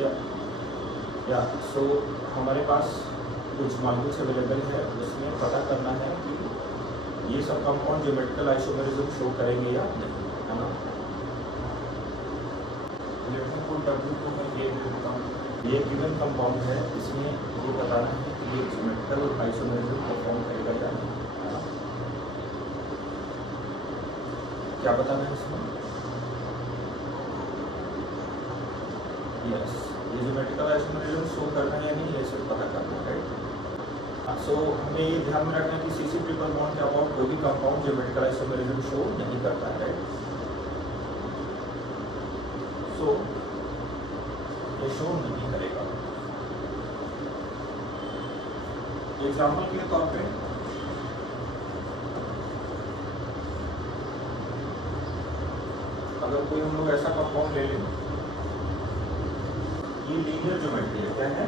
या या सो हमारे पास कुछ मॉलिक्यूल्स अवेलेबल है, उसमें पता करना है कि ये सब कंपाउंड ज्योमेट्रिकल आइसोमेरिज्म शो करेंगे या नहीं, है ना। W2 में ये गिवन कंपाउंड है, इसमें ये बताना है कि ये ज्योमेट्रिकल आइसोमेरिज्म परफॉर्म करेगा या नहीं, है ना। क्या बताना है इसमें? यस, ये ज्योमेट्रिकल आइसोमेरिज्म शो करना है या नहीं, ये सब पता करना है, राइट। सो हमें ये ध्यान में रखना है कि CC ट्रिपल बॉन्ड के अबाउट कोई भी कंपाउंड ज्योमेट्रिकल आइसोमेरिज्म शो नहीं करता है, राइट। सो ये शो नहीं करेगा। एग्जाम्पल के तौर पे अगर कोई हम लोग ऐसा कंपाउंड ले लें, ये लीनियर ज्योमेट्री है, क्या है?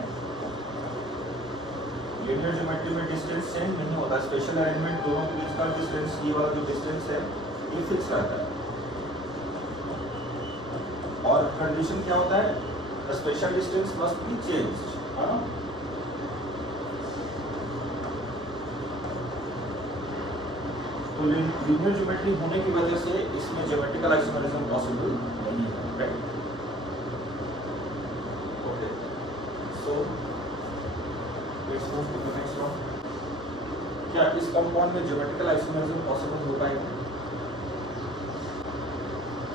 लीनियर ज्योमेट्री में डिस्टेंस चेंज नहीं होता, स्पेशल अरेंजमेंट दोनों के बीच का डिस्टेंस, ये वाला जो डिस्टेंस है ये फिक्स रहता है। और कंडीशन क्या होता है? Special distance must be changed, हाँ। तो लीनियर ज्योमेट्री होने की वजह से इसमें ज्योमेट्रिकल आइसोमेरिज्म पॉसिबल नहीं है, right. Okay, so let's move to the next one. क्या इस कंपाउंड में ज्योमेट्रिकल आइसोमेरिज्म पॉसिबल हो पाएगा?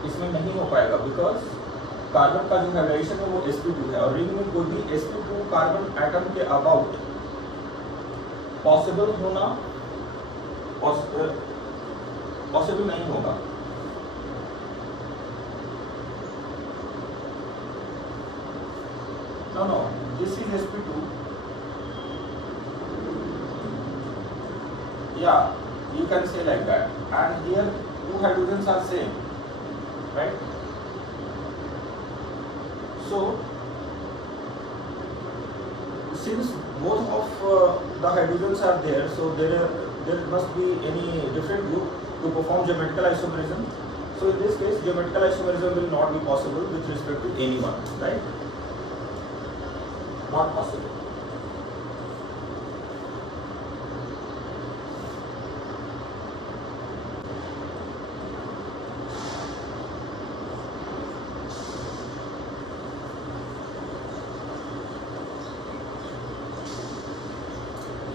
इसमें नहीं हो पाएगा, बिकॉज कार्बन का जो हाइब्रिडेशन है वो sp2 है, और रिंग में कोई भी sp2 कार्बन एटम के अबाउट पॉसिबल होना पॉसिबल नहीं होगा। No, this is sp2. Yeah, you can say like that. And here two hydrogens are same, right? So since both of the hydrogens are there, so there must be any different group to perform geometrical isomerism. So in this case, geometrical isomerism will not be possible with respect to anyone, right? Not possible.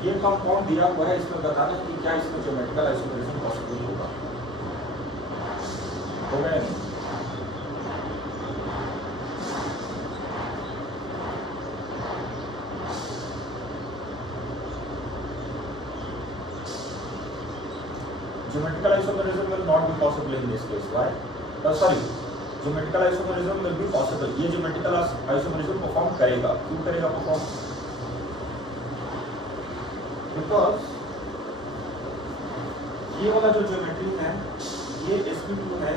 ये compound दिया हुआ है, इसमें बताना है कि क्या इसमें ज्योमेट्रिकल आइसोमेरिज्म पॉसिबल होगा, होगा या नहीं। Geometrical isomerism will not be possible in this case. Why? Sorry, geometrical isomerism will be possible. ये geometrical isomerism perform करेगा। क्यों करेगा perform? Because ये वाला जो ज्योमेट्री है, ये sp2 है,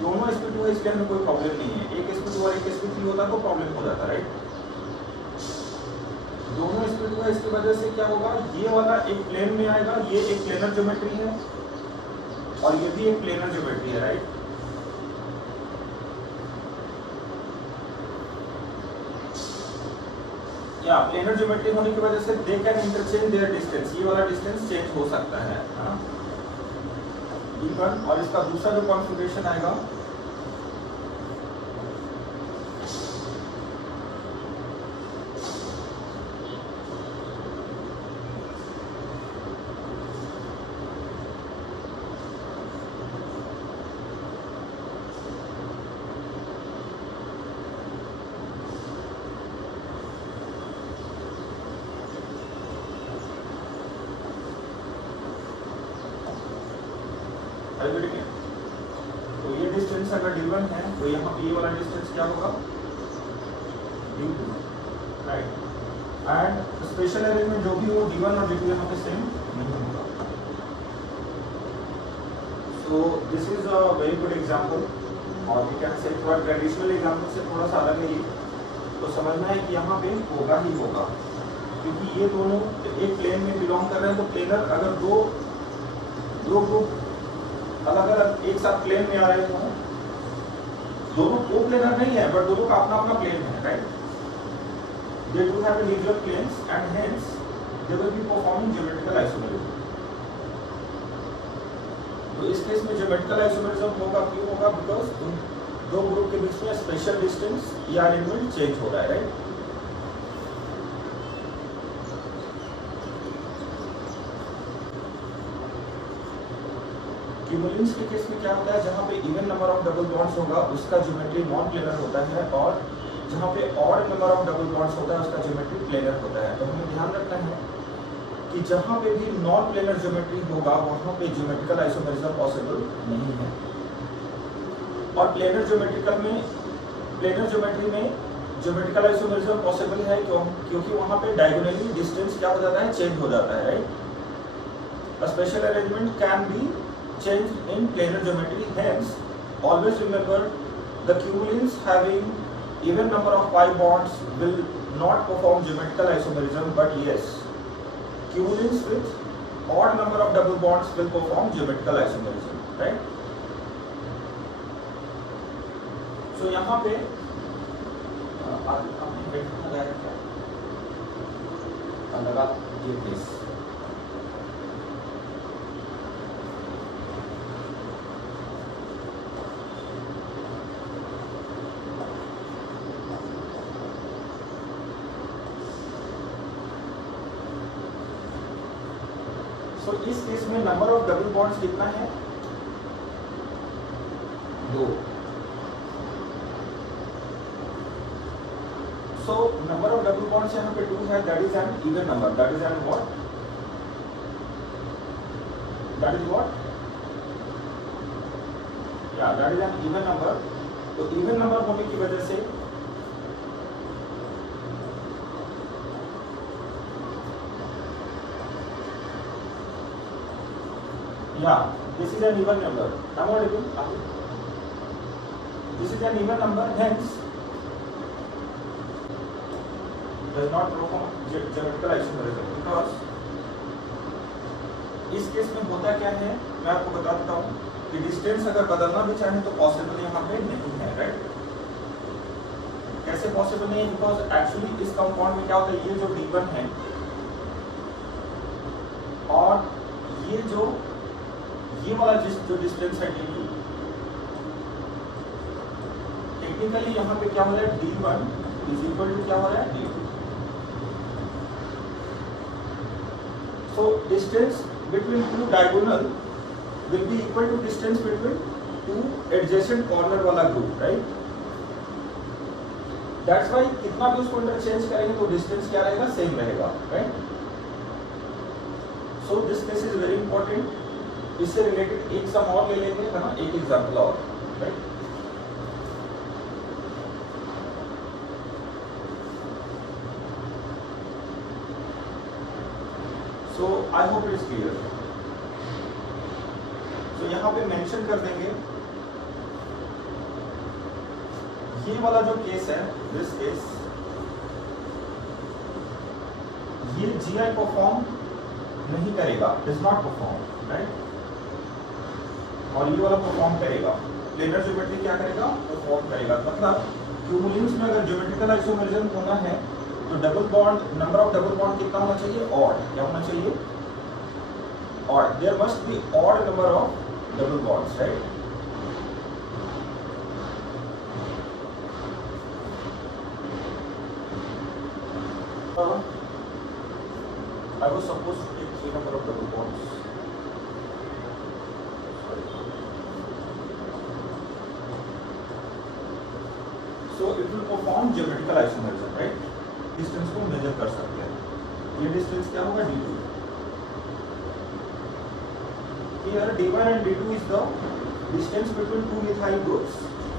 दोनों sp2 है, इसके अंदर कोई प्रॉब्लम नहीं है। एक sp2 और एक sp3 होता तो प्रॉब्लम हो जाता, राइट। दोनों sp2 है, इसकी वजह से क्या होगा, ये वाला एक प्लेन में आएगा, ये एक प्लेनर ज्योमेट्री है और ये भी एक प्लेनर ज्योमेट्री है, राइट। या प्लेनर ज्योमेट्री होने की वजह से they can interchange their distance, ये वाला डिस्टेंस चेंज हो सकता है, हाँ। D1 और इसका दूसरा जो कॉन्फ़िगरेशन आएगा, तो ये डिस्टेंस अगर D1 है तो यहाँ पे ये वाला डिस्टेंस क्या होगा, D2, right. And special arrangement जो भी हो, D1 और D2 यहाँ पे सेम नहीं होगा। So this is a very good example, और वी कैन से थोड़ा ट्रेडिशनल एग्जांपल से थोड़ा सा अलग है ये, तो समझना है कि यहाँ पे होगा ही होगा, क्योंकि ये दोनों एक प्लेन में बिलोंग कर रहे हैं। तो प्लेनर अगर दो ग्रुप अलग अलग एक साथ प्लेन में आ रहे हो, दोनों को प्लेनर नहीं है, बट दोनों का अपना अपना प्लेन है, right. they do have individual planes and hence they will be performing geometrical isomerism. तो इस केस में geometrical isomerism होगा, क्यों होगा? बिकॉज उन दो ग्रुप के बीच में स्पेशल डिस्टेंस या अरेंजमेंट चेंज हो रहा है, राइट? क्यूमुलेंस के केस में क्या होता है? जहाँ पे even number of double bonds होगा उसका ज्योमेट्री नॉन प्लेनर होता है, और जहाँ पे odd number of double bonds होता है उसका ज्योमेट्री प्लेनर होता है। तो हमें ध्यान रखना है कि जहाँ पे भी नॉन प्लेनर ज्योमेट्री होगा वहाँ पे ज्योमेट्रिकल आइसोमेरिज्म पॉसिबल नहीं है, और प्लेनर ज्योमेट्री में ज्योमेट्रिकल आइसोमेरिज्म पॉसिबल है क्योंकि वहाँ पे डायगोनली डिस्टेंस क्या हो जाता है? चेंज हो जाता है, right? A special arrangement can be changed in planar geometry, hence always remember the cumulins having even number of pi bonds will not perform geometrical isomerism, but yes, cumulins with odd number of double bonds will perform geometrical isomerism, right? So यहाँ पे आपने headphone लगाया क्या? लगा ये please. तो इस case में नंबर ऑफ डबल बॉन्ड्स कितना है? 2। So number of double bonds यहाँ पे 2 है, that is an even number, that is an what? That is what? या that is an even number. तो इवन नंबर होने की वजह से yeah, this is an even number. Am I audible? This is an even number, hence does not perform geometrical isomerism, because इस case में होता क्या है मैं आपको बता देता हूँ कि डिस्टेंस अगर बदलना भी चाहे तो पॉसिबल यहाँ पे नहीं है, राइट? कैसे पॉसिबल नहीं है? बिकॉज एक्चुअली इस कंपाउंड में क्या होता है, ये जो D1 है और ये वाला जो डिस्टेंस है D2, टेक्निकली यहाँ पे क्या हो रहा है? D1 इज इक्वल टू क्या हो रहा है? D2। So distance between two diagonal will be equal to distance between two adjacent corner वाला ग्रुप, राइट? दैट्स व्हाई कितना भी उसको इंटरचेंज करेंगे तो डिस्टेंस क्या रहेगा? सेम रहेगा, right? So this case is very important. इससे रिलेटेड एक सम और ले लेंगे, है ना, एक एग्जांपल और, right? So I hope it is clear. So यहाँ पे मेंशन कर देंगे ये वाला जो केस है, दिस केस, ये GI परफॉर्म नहीं करेगा, डज नॉट परफॉर्म, राइट? और ये वाला परफॉर्म करेगा। प्लेनर ज्योमेट्री क्या करेगा? परफॉर्म करेगा। मतलब क्यूमुलेंस में अगर ज्योमेट्रिकल आइसोमेरिज्म होना है तो double bond, number of double bond कितना होना चाहिए? ऑड। क्या होना चाहिए? Odd. There must be odd number of double bonds, right? I was supposed to take 3 number of double bonds. So it will perform geometrical isomerism, right? Distance को major कर सकते हैं। ये डिस्टेंस क्या होगा? D2। Here D1 and D2 is the distance between two methyl groups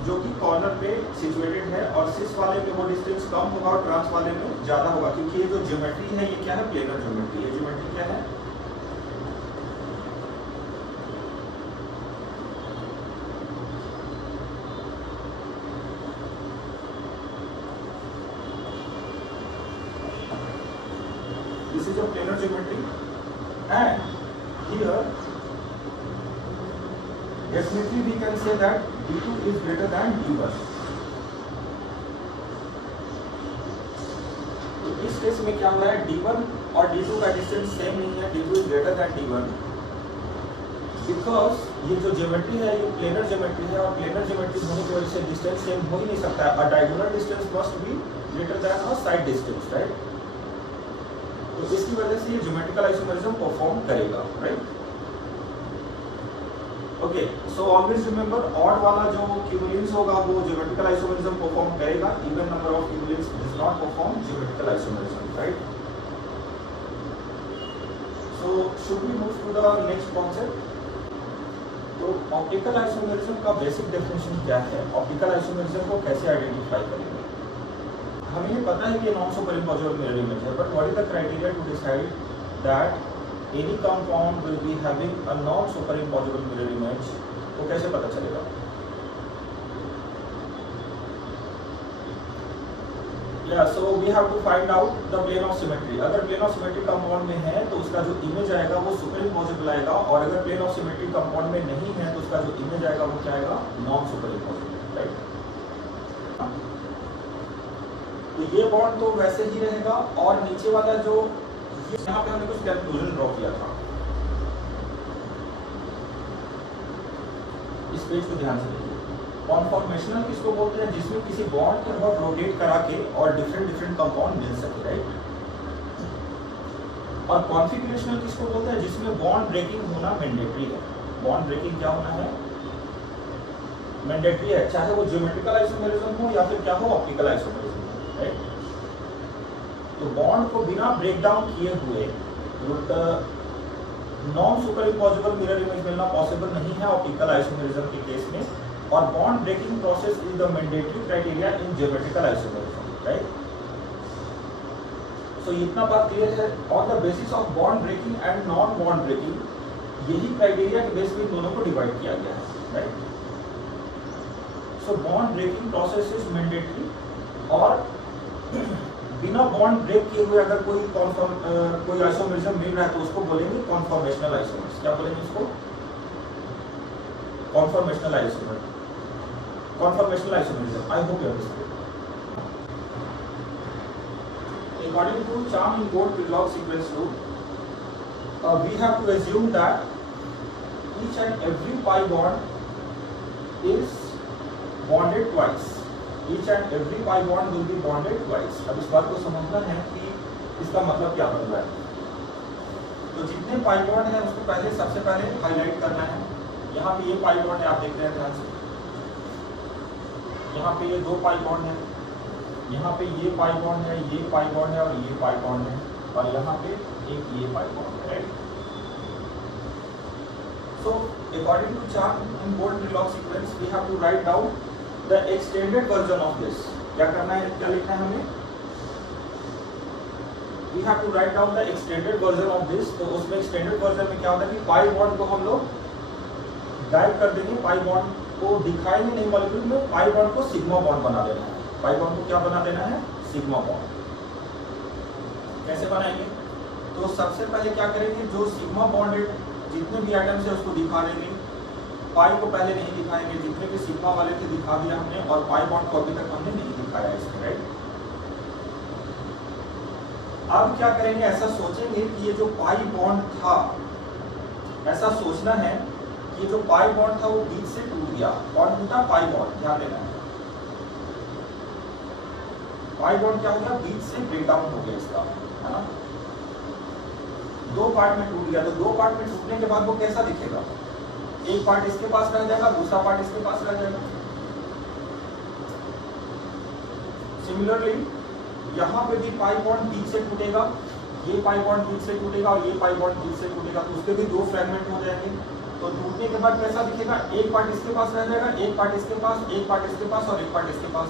जो कि corner पे सिचुएटेड है, और सिस वाले में वो डिस्टेंस कम होगा और ट्रांस वाले में ज्यादा होगा, क्योंकि ये जो ज्योमेट्री है ये क्या है? Planar geometry. ये ज्योमेट्री क्या है? This is a planar geometry, and here definitely we can say that D2 is greater than D1। Case में क्या हो रहा है, D1 और D2 का डिस्टेंस सेम नहीं है, D2 is greater than D1, because ये जो ज्योमेट्री है ये प्लेनर ज्योमेट्री है, और प्लेनर ज्योमेट्री होने की वजह से डिस्टेंस सेम हो ही नहीं सकता है। A diagonal distance must be greater than a side distance, right. तो इसकी वजह से ये ज्योमेट्रिकल आइसोमेरिज्म परफॉर्म करेगा, right. Okay, so always remember odd वाला जो क्यूमुलेंस होगा वो ज्योमेट्रिकल आइसोमेरिज्म परफॉर्म करेगा, even number of cumulenes does not perform geometrical isomerism, right. So should we move to the next concept. तो ऑप्टिकल आइसोमेरिज्म का basic definition क्या है, ऑप्टिकल आइसोमेरिज्म को कैसे आइडेंटिफाई करेंगे। हमें ये पता है कि non super impossible mirror image है, but what is the criteria to decide that any compound will be having a non-superimposable mirror image, तो कैसे पता चलेगा। So we have to find out the plane of symmetry। अगर plane of symmetry compound में है तो उसका जो image आएगा वो superimposable आएगा, और अगर plane of symmetry compound में नहीं है तो उसका जो image आएगा वो क्या आएगा, non-superimposable, राइट। तो ये बॉन्ड तो वैसे ही रहेगा, और नीचे वाला जो यहाँ पे हमने कुछ कंक्लूजन ड्रॉ किया था, इस पेज को ध्यान से देखिए। कॉन्फॉर्मेशनल किसको बोलते हैं, जिसमें किसी बॉन्ड को बहुत रोटेट करा के और डिफरेंट कंपाउंड मिल सके, राइट। और कॉन्फिगरेशनल किसको बोलते हैं, जिसमें बॉन्ड ब्रेकिंग होना मैंडेटरी है। बॉन्ड ब्रेकिंग क्या होना है, मैंडेटरी है, चाहे वो ज्योमेट्रिकल आइसोमेरिज्म हो या फिर क्या हो, ऑप्टिकल आइसोमेरिज्म हो, राइट। तो बॉन्ड को बिना ब्रेक डाउन किए हुए non super impossible mirror image मिलना पॉसिबल नहीं है ऑप्टिकल आइसोमेरिज्म के केस में, और bond breaking process is the mandatory criteria in geometrical isomerism, right. So इतना बात क्लियर है। On the basis of bond breaking and non bond breaking, यही क्राइटेरिया के बेस पे दोनों को डिवाइड किया गया है, right. So bond breaking process is mandatory, और बिना बॉन्ड ब्रेक किए हुए अगर कोई आइसोमेरिज्म मिल रहा है तो उसको बोलेंगे कॉन्फॉर्मेशनल आइसोमेरिज्म। क्या बोलेंगे इसको, conformational isomerism, conformational isomerism. I hope you understand. According to Chahm-Ingott-Prilog sequence rule, we have to assume that each and every pi bond is bonded twice. Each and every pi bond will be bonded twice. अब इस बात को समझना है कि इसका मतलब क्या बन रहा है। तो जितने पाई बॉन्ड हैं उसको पहले सबसे पहले हाईलाइट करना है। यहाँ पे ये पाई बॉन्ड है, आप देख रहे हैं ध्यान से, यहाँ पे ये दो पाई बॉन्ड है, यहाँ पे ये पाई बॉन्ड है, ये पाई बॉन्ड है, और ये पाई बॉन्ड है, और यहाँ पे एक ये पाई बॉन्ड है, right. So according to Chahm-Ingott-Prilog sequence, we have to write down the extended version of this। क्या करना है, क्या लिखना है हमें, we have to write down the extended version of this। तो उसमें extended version में क्या होता है कि पाई बॉन्ड को हम लोग गायब कर देंगे, पाई बॉन्ड को दिखाएंगे नहीं मॉलिक्यूल में, पाई बॉन्ड को सिग्मा बॉन्ड बना देना है। पाई बॉन्ड को क्या बना देना है, सिग्मा बॉन्ड। कैसे बनाएंगे, तो सबसे पहले क्या करेंगे, जो सिग्मा बॉन्डेड जितने भी आइटम्स है उसको दिखा देंगे, पाई को पहले नहीं दिखाएंगे, जितने भी सिग्मा वाले थे दिखा दिया हमने, और पाई बॉन्ड को अभी तक हमने नहीं दिखाया इसमें, राइट। अब क्या करेंगे, ऐसा सोचेंगे कि ये जो पाई बॉन्ड था, ऐसा सोचना है कि जो पाई बॉन्ड था वो बीच से टूट गया। कौन टूटा, पाई बॉन्ड, ध्यान देना है। पाई बॉन्ड क्या हो गया, बीच से ब्रेक डाउन हो गया इसका, है ना, दो पार्ट में टूट गया। तो दो पार्ट में टूटने के बाद वो कैसा दिखेगा, एक पार्ट इसके पास रह जाएगा, दूसरा पार्ट इसके पास रह जाएगा। सिमिलरली यहाँ पे भी पाई बॉन्ड बीच से टूटेगा, ये पाई बॉन्ड बीच से टूटेगा और ये पाई बॉन्ड बीच से टूटेगा, तो उसके भी दो फ्रेगमेंट हो जाएंगे। तो टूटने के बाद कैसा दिखेगा, एक पार्ट इसके पास रह जाएगा, एक पार्ट इसके पास, एक पार्ट इसके पास और एक पार्ट इसके पास।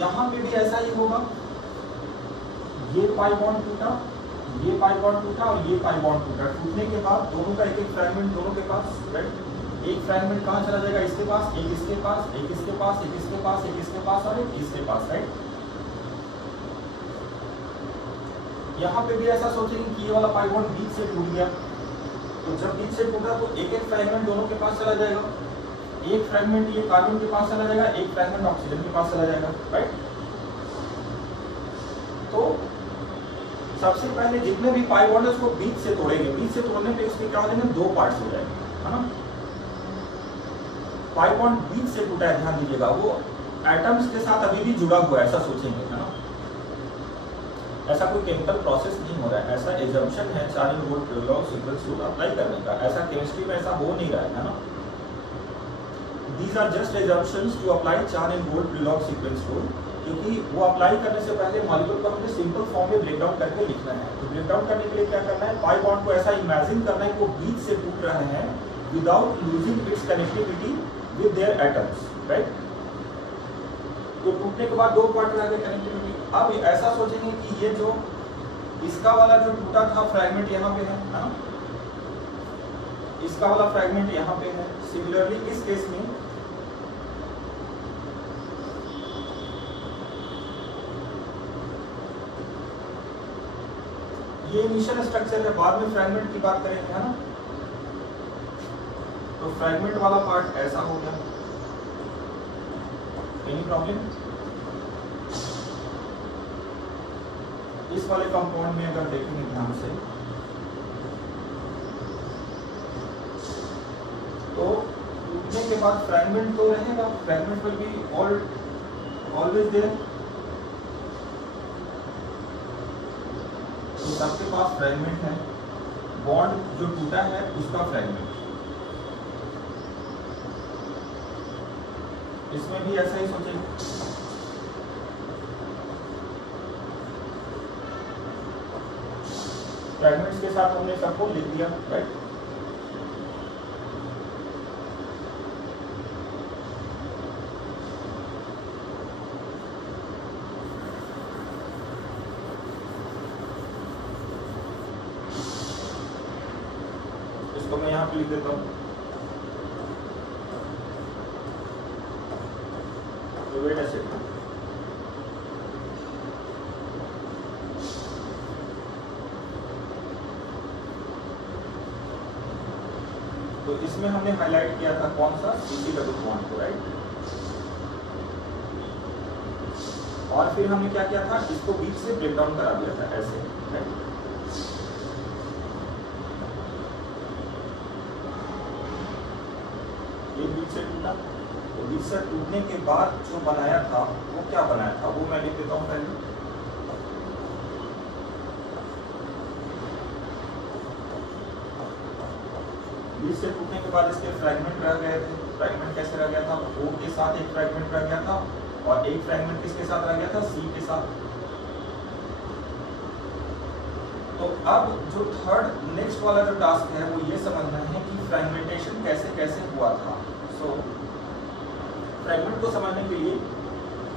यहाँ पे भी ऐसा ही होगा, ये पाई बॉन्ड टूटा, ये पाई बॉन्ड टूटा और ये पाई बॉन्ड टूटा। टूटने के बाद दोनों का एक एक फ्रेगमेंट दोनों के पास, राइट। एक फ्रेगमेंट कहाँ चला जाएगा, इसके पास, एक इसके पास, एक इसके पास, एक इसके पास, एक इसके पास और एक इसके पास, राइट। यहाँ पे भी ऐसा सोचेंगे कि ये वाला पाई बॉन्ड बीच से टूट गया, तो जब बीच से टूटा तो एक एक फ्रेगमेंट दोनों के पास चला जाएगा। एक फ्रैगमेंट ये कार्बन के पास चला जाएगा, एक फ्रैगमेंट ऑक्सीजन के पास चला जाएगा, राइट। तो सबसे पहले जितने भी पाई बॉन्ड उसको बीच से तोड़ेंगे, बीच से तोड़ने पे उसके क्या हो जाएंगे, दो पार्ट्स हो जाएंगे, है ना। पाई बॉन्ड बीच से टूटा है, ध्यान दीजिएगा, वो एटम्स के साथ अभी भी जुड़ा हुआ है, ऐसा सोचेंगे, है ना। ऐसा कोई केमिकल प्रोसेस नहीं हो रहा है, ऐसा एजम्पशन है 4 in volt Prilog sequence rule apply करने का, ऐसा केमिस्ट्री में ऐसा हो नहीं रहा है ना। These are just assumptions to apply 4 in volt Prilog sequence rule, क्योंकि वो अप्लाई करने से पहले मॉलिक्यूल को हमने सिंपल फॉर्म में ब्रेक डाउन करके लिखना है। तो ब्रेक डाउन करने के लिए क्या करना है, पाई बॉन्ड को ऐसा इमेजिन करना है कि वो बीच से टूट रहे हैं without losing its connectivity with their atoms, right. तो टूटने के बाद दो पार्ट रह गए कनेक्टिविटी। अब ऐसा सोचेंगे कि ये जो इसका वाला जो टूटा था फ्रैगमेंट यहाँ पे है ना, इसका वाला फ्रैगमेंट यहाँ पे है। सिमिलरली इस केस में ये इनिशियल स्ट्रक्चर है, बाद में फ्रैगमेंट की बात करेंगे, है ना। तो फ्रैगमेंट वाला पार्ट ऐसा हो गया, एनी प्रॉब्लम। इस वाले कंपाउंड में अगर देखेंगे ध्यान से तो टूटने के बाद फ्रैगमेंट तो रहेगा, fragment will be always there. तो सबके पास फ्रैगमेंट है, बॉन्ड जो टूटा है उसका फ्रैगमेंट। इसमें भी ऐसा ही सोचेंगे। फ्रैगमेंट्स के साथ हमने सबको लिख दिया, राइट। इसको मैं यहाँ पे लिख देता हूँ। वेट अ सेकंड, तो इसमें हमने हाईलाइट किया था कौन सा, CC डबल बॉन्ड को, राइट। और फिर हमने क्या किया था, इसको बीच से ब्रेक डाउन करा दिया था ऐसे, राइट। ये बीच से टूटा, तो बीच से टूटने के बाद जो बनाया था वो क्या बनाया था, वो मैं लिख देता हूँ पहले। बीच से टूटने के बाद इसके फ्रैगमेंट रह गए थे। फ्रैगमेंट कैसे रह गया था, O के साथ एक फ्रैगमेंट रह गया था और एक फ्रैगमेंट किसके साथ रह गया था, C के साथ। तो अब जो थर्ड नेक्स्ट वाला जो टास्क है वो ये समझना है कि फ्रैगमेंटेशन कैसे कैसे हुआ था। सो फ्रैगमेंट को समझने के लिए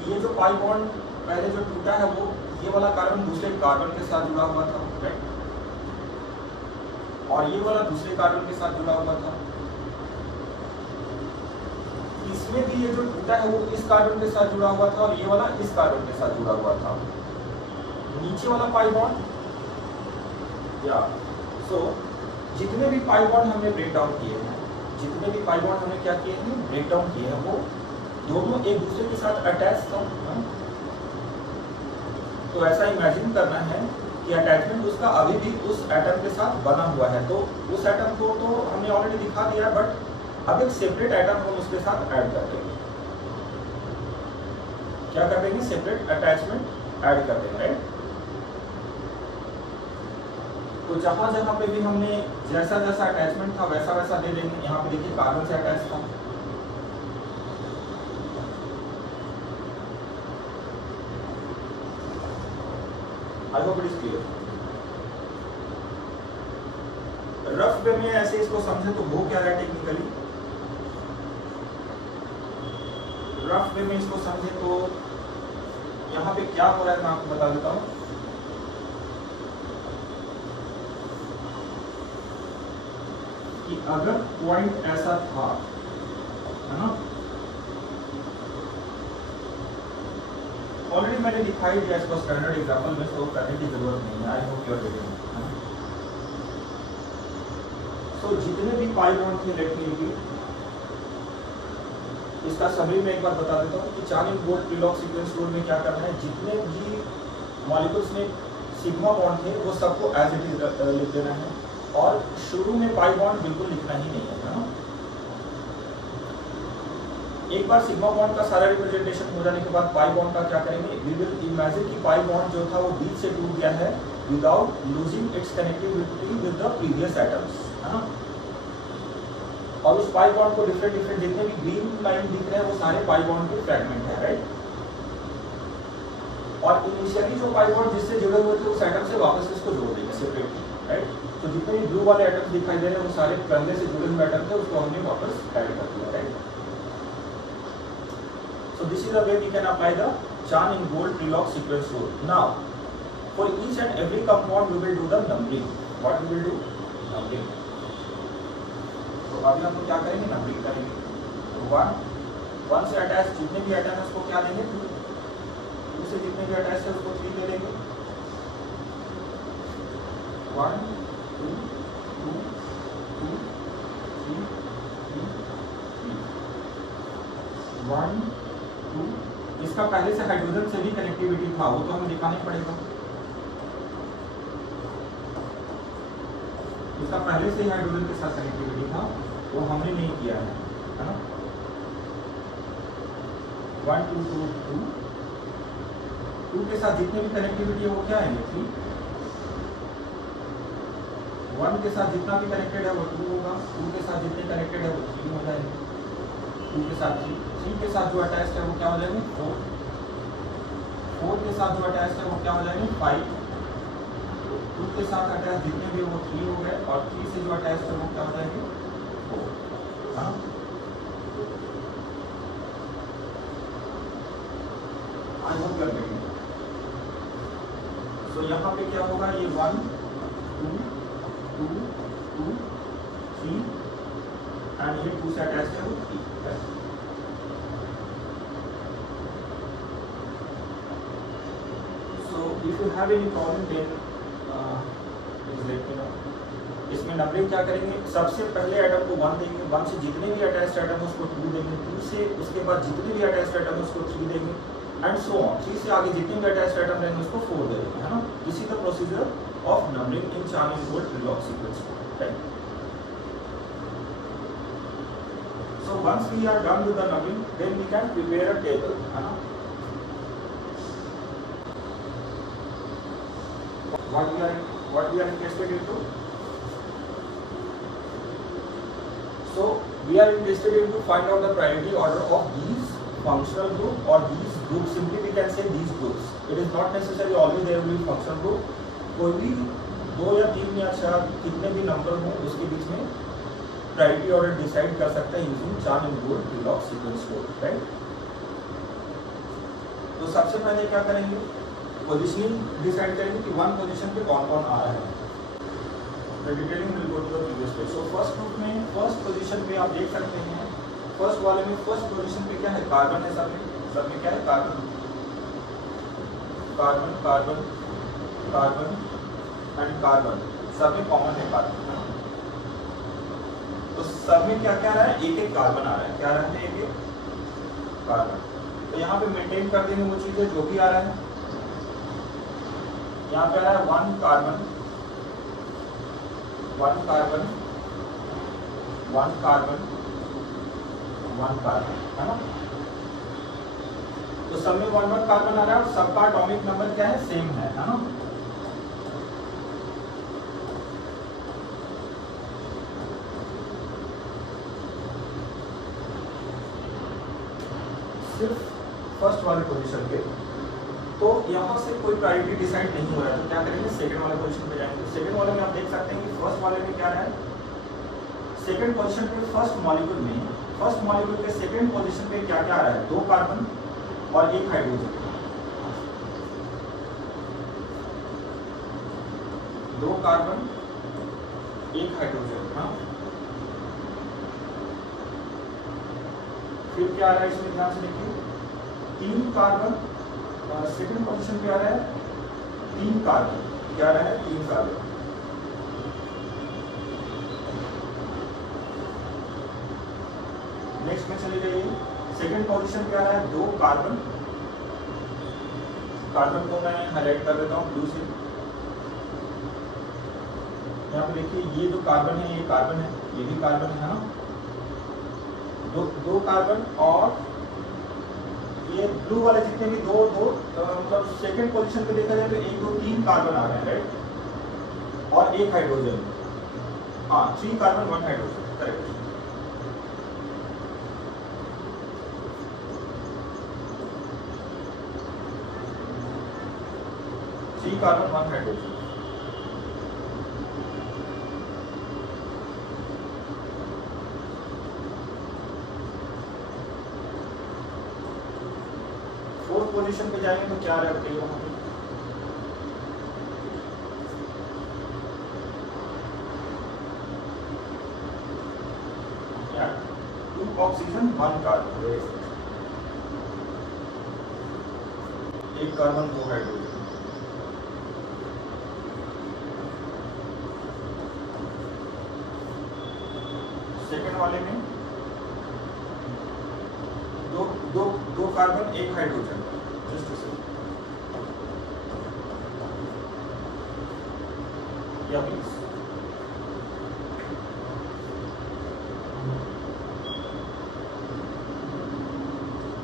ये जो पाई बॉन्ड पहले जो टूटा है वो ये वाला कार्बन दूसरे कार्बन के साथ जुड़ा हुआ था, राइट। और ये वाला दूसरे कार्बन के साथ जुड़ा हुआ था। इसमें भी ये जो टूटा है वो इस कार्बन के साथ जुड़ा हुआ था और ये वाला इस कार्बन के साथ जुड़ा हुआ था। नीचे वाला पाई बॉन्ड या जितने भी पाई बॉन्ड हमने ब्रेक डाउन किए हैं, जितने भी पाई बॉन्ड हमने क्या किए हैं, ब्रेक डाउन किए हैं, वो दोनों एक दूसरे के साथ अटैच था। तो ऐसा इमेजिन करना है कि अटैचमेंट उसका अभी भी उस एटम के साथ बना हुआ है। तो उस एटम को तो हमने ऑलरेडी दिखा दिया, बट अब एक सेपरेट एटम हम उसके साथ ऐड कर देंगे। क्या कर देंगे, सेपरेट अटैचमेंट ऐड कर देंगे, राइट। तो जहां जहां पे भी हमने जैसा जैसा अटैचमेंट था वैसा वैसा दे देंगे। यहाँ पे देखिए कार्बन से अटैच था, I hope it is clear. Rough way में ऐसे इसको समझे तो वो क्या है टेक्निकली, रफ वे में इसको समझे तो यहाँ पे क्या हो रहा है मैं आपको बता देता हूँ। कि अगर पॉइंट ऐसा था, है ना, ऑलरेडी मैंने दिखाई दिया इसको स्टैंडर्ड एग्जांपल में, सो करने की जरूरत नहीं है। I hope you are getting. So जितने भी पाई बॉन्ड थे, लेट मी रिपीट, इसका समरी में एक बार बता देता हूँ कि चार Ingold Prelog sequence rule में क्या करना है, जितने भी मॉलिक्यूल्स में सिग्मा बॉन्ड थे वो सबको एज इट इज लिख देना है, और शुरू में पाई बॉन्ड बिल्कुल लिखना ही नहीं है ना। एक बार सिग्मा बॉन्ड का सारा रिप्रेजेंटेशन हो जाने के बाद पाई बॉन्ड का क्या करेंगे, वी विल इमेजिन कि पाई बॉन्ड जो था वो बीच से टूट गया है without losing its connectivity with the previous atoms, है ना। और उस पाई बॉन्ड को डिफरेंट डिफरेंट जितने भी ग्रीन लाइन दिख रहे हैं वो सारे पाई बॉन्ड के फ्रैगमेंट है, राइट। और इनिशियली जो पाई बॉन्ड जिससे जुड़े हुए थे उस एटम से वापस इसको जोड़ देंगे सेपरेटली, राइट। तो जितने भी ब्लू वाले एटम्स दिखाई दे रहे हैं वो सारे पहले से जुड़े हुए एटम थे, उसको हमने वापस ऐड कर दिया, right. So this is the way we can apply the Chan-Ingold Prelog sequence rule. Now, for each and every compound we will do the numbering. What we will do? Numbering. तो अभी हम लोग क्या करेंगे, numbering करेंगे। तो one से attach जितने भी एटम है उसको क्या देंगे, टू से जितने भी अटैच है उसको 3 दे देंगे। 1 2 2 2 3 3 1 2। इसका पहले से हाइड्रोजन से भी कनेक्टिविटी था, वो तो हमें दिखाना ही पड़ेगा। इसका पहले से ही हाइड्रोजन के साथ कनेक्टिविटी था, वो हमने नहीं किया है ना। 1 2 2 2 2 के साथ जितने भी कनेक्टिविटी है वो क्या है, 3। 1 के साथ जितना भी कनेक्टेड है वो 2 होगा, 2 के साथ जितने कनेक्टेड है वो 3 हो जाएंगे, 2 के साथ 3 के साथ जो अटैच्ड है वो क्या हो जाएंगे, 4 के साथ जो अटैच्ड है वो क्या हो जाएंगे, 5। 2 के साथ अटैच जितने भी वो 3 हो गए, और 3 से जो अटैच्ड है वो क्या हो जाएंगे, 4। हाँ, I hope you are getting. So यहाँ पे क्या होगा, ये 1 2 2 2 3 एंड ये 2 से अटैच्ड है वो 3। If you have any problem then please let me know। इसमें नंबरिंग क्या करेंगे, सबसे पहले एटम को 1 देंगे, 1 से जितने भी अटैच्ड एटम है उसको 2 देंगे, 2 से उसके बाद जितने भी अटैच्ड एटम है उसको 3 देंगे, एंड सो ऑन। 3 से आगे जितने भी अटैच्ड एटम रहेंगे उसको 4 दे देंगे, है ना। This is the procedure of numbering in Chan-Ingold Prelog sequence, right. So once we are done with the numbering, then we can prepare a table, है ना। What we are interested into? So we are interested in to find out the priority order of these functional group or these groups. Simply we can say these groups. It is not necessarily always there will be functional group. कोई भी 2 या 3 या 4 कितने भी number हो उसके बीच में priority order decide कर सकता है using Chan-Ingold Prelog sequence code, right. तो सबसे पहले क्या करेंगे, पोजीशनिंग डिसाइड करेंगे कि 1 पोजीशन पे कौन कौन आ रहा है। The detailing will go to the previous page. So first group में फर्स्ट पोजीशन पे आप देख सकते हैं, फर्स्ट वाले में फर्स्ट पोजीशन पे क्या है, कार्बन है। सब में क्या है, carbon carbon carbon carbon and carbon, सब में कॉमन है कार्बन। तो सब में क्या क्या आ रहा है, एक एक कार्बन आ रहा है। क्या आ रहा है, एक एक कार्बन। तो यहाँ पे मेंटेन कर देंगे वो चीजें जो भी आ रहा है। यहाँ पे आ रहा है 1 कार्बन 1 कार्बन 1 कार्बन 1 कार्बन, है ना। तो सब में 1 कार्बन आ रहा है और सबका एटॉमिक नंबर क्या है, सेम है ना। सिर्फ फर्स्ट वाले पोजीशन पे तो यहाँ से कोई प्रायोरिटी डिसाइड नहीं हो रहा है, तो क्या करेंगे, सेकंड वाले पोजीशन पे जाएंगे। सेकंड वाले में आप देख सकते हैं कि फर्स्ट वाले में क्या रहा है, सेकंड पोजीशन पे फर्स्ट मॉलिक्यूल के सेकंड पोजीशन पे क्या क्या आ रहा है, 2 कार्बन और 1 हाइड्रोजन। 2 कार्बन 1 हाइड्रोजन, हाँ। फिर क्या आ रहा है इसमें, ध्यान से देखिए, 3 कार्बन सेकंड पोजीशन पे आ रहा है, 3 कार्बन, क्या आ रहा है, 3 कार्बन। नेक्स्ट में चले जाइए, सेकेंड पोजीशन पे आ रहा है 2 कार्बन। कार्बन को मैं हाईलाइट कर देता हूँ ब्लू से। यहाँ पे देखिए ये जो कार्बन है ये कार्बन है, ये भी कार्बन है ना, दो कार्बन, और ये ब्लू वाले जितने भी दो मतलब सेकंड पोजीशन पे देखा जाए तो 1 2 3 कार्बन आ रहे हैं, राइट, और 1 हाइड्रोजन। हाँ 3 carbon 1 hydrogen, correct. Carbon 1 hydrogen. Fourth position पे जाएंगे तो क्या रहेगा वहां पे? क्या 2 oxygen 1 carbon, 1 carbon 2 hydrogen. Second वाले में दो carbon 1 hydrogen. Just a second, या प्लीज।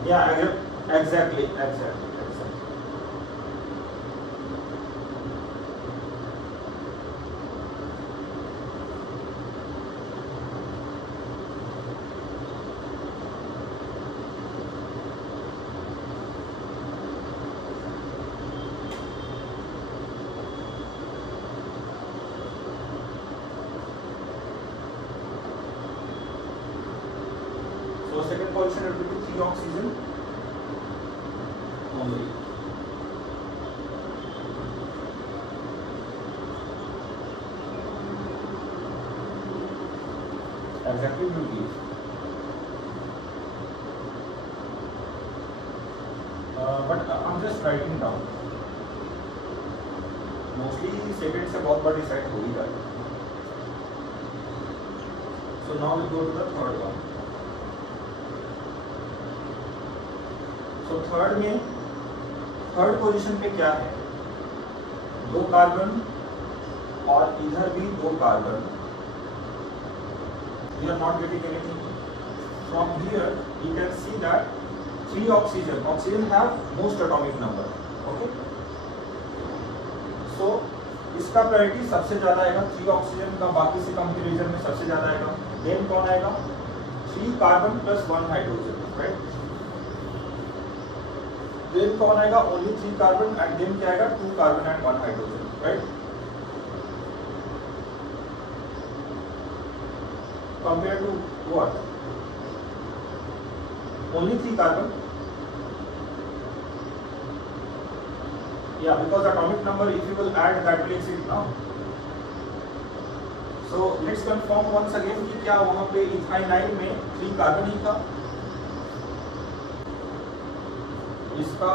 या exactly. So second position it will be 3 oxygen only. Exactly will be. But I'm just writing down. Mostly second से बहुत बार डिसाइड हो ही जाएगा. So now we go to the third one. तो third position पे क्या है? 2 carbon और इधर भी 2 carbon. We are not getting anything. From here you can see that 3 oxygen. Oxygen have most atomic number. Okay. So इसका priority सबसे ज्यादा आएगा 3 ऑक्सीजन का, बाकी से कंपैरिजन में सबसे ज्यादा आएगा। देन कौन आएगा? 3 carbon plus 1 hydrogen, right. Then कौन आएगा? ओनली 3 कार्बन, एंड देन क्या आएगा? 2 carbon and 1 hydrogen, right. Compare to what? Only 3 carbon, या because atomic number if you will add that will exceed now. So let's confirm once again कि क्या वहां पे इथाइनाइल में 3 कार्बन ही था? इसका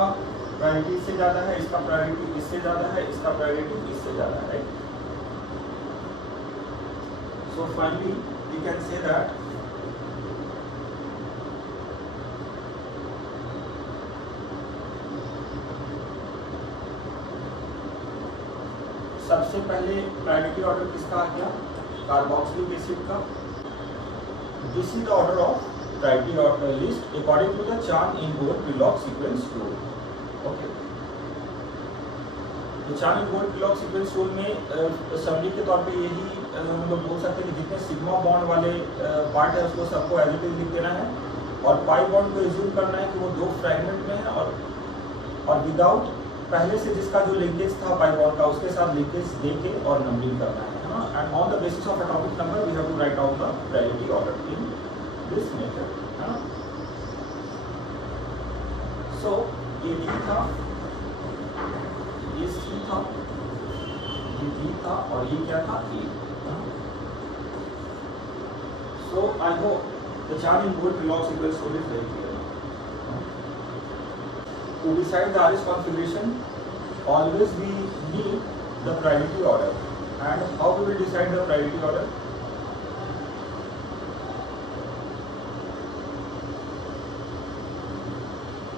प्रायोरिटी इससे ज्यादा है, इसका प्रायोरिटी इससे ज्यादा है, इसका प्रायोरिटी इससे ज्यादा है, right. So finally we can say that सबसे पहले प्रायोरिटी ऑर्डर किसका आ गया? कार्बोक्सिलिक एसिड का। This is the order of priority order list according to the Chan-Ingold-Prelog sequence rule. Okay. तो Chan-Ingold-Prelog sequence rule में समरी के तौर पे यही हम लोग बोल सकते हैं कि जितने सिग्मा बॉन्ड वाले पार्ट है उसको सबको एज इट इज लिख देना है, और पाई बॉन्ड को एज्यूम करना है कि वो 2 फ्रैगमेंट में है, और विदाउट पहले से जिसका जो लिंकेज था पाई बॉन्ड का उसके साथ लिंकेज देके और नंबरिंग करना है ना। And on the basis of atomic number we have to write down the priority order in this method, है ना। सो ये D था, ये C था, ये D था, और ये क्या था? A। So I hope the Chan-Ingold-Prelog sequence rule is very clear. To decide the RS configuration, always we need the priority order. And how we will decide the priority order?